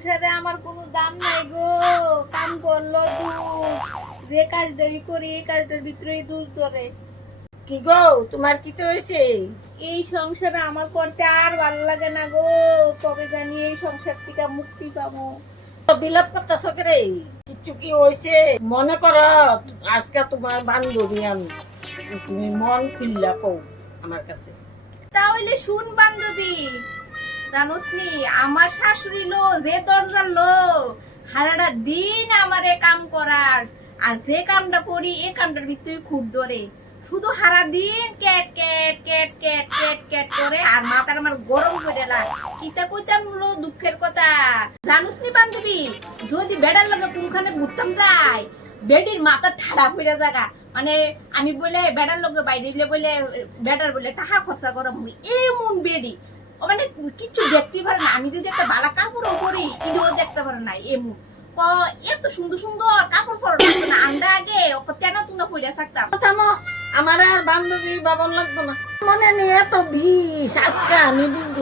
সংসারে আমার কোনো দাম নাই গো। কাম করলো দুষ, যে কাজটাই করি এই কাজটার ভিতরেই দুষ ধরে। কি গো, তোমার কি তো হয়েছে? এই সংসারে আমার করতে আর ভালো লাগে না গো। কবে জানি এই সংসার থেকে মুক্তি পাবো। বিলাপ করতেছ রে? কিচ্ছু কি হয়েছে? মনে করো আজকে তোমার বান্ধবী আমি, তুমি মন খুললা কও আমার কাছে। তাহলে শুন বান্ধবী, জানোস নি আমার শাশুড়ি লো যে দরজার লো সারাটা দিন আমারে কাম করার, আর যে কামটা করি এই কামটার ভিতরে খুব ধরে। শুধু সারা দিন cat cat cat cat cat cat করে, আর মাথার আমার গরম করে না। কিতা কইতাম লো দুঃখের কথা, জানোস নি বান্ধবী, যদি বেড়ার লগে কোনখানে ঘুরতাম যাই, বেডির মাথা ঠাড়া হইরা জায়গা। মানে আমি বলে বেড়ার লগে বাইরে বলে বেড়ার বলে টাকা খরচা করা মুই এমন বেডি। ও মানে কিছু দেখতে পারে না, আমি যদি একটা বালা কাপড়ও পরি কিন্তু ও দেখতে পারে না এমন। এত সুন্দর সুন্দর কাপড় পরা লাগতো না, আমরা আগে তেনা তুনা পইরা থাকতাম। থামো, আমার আর বান্ধবী বাবন লাগতো না। মনে নেই এত বিষ, আজকে আমি বুঝলাম।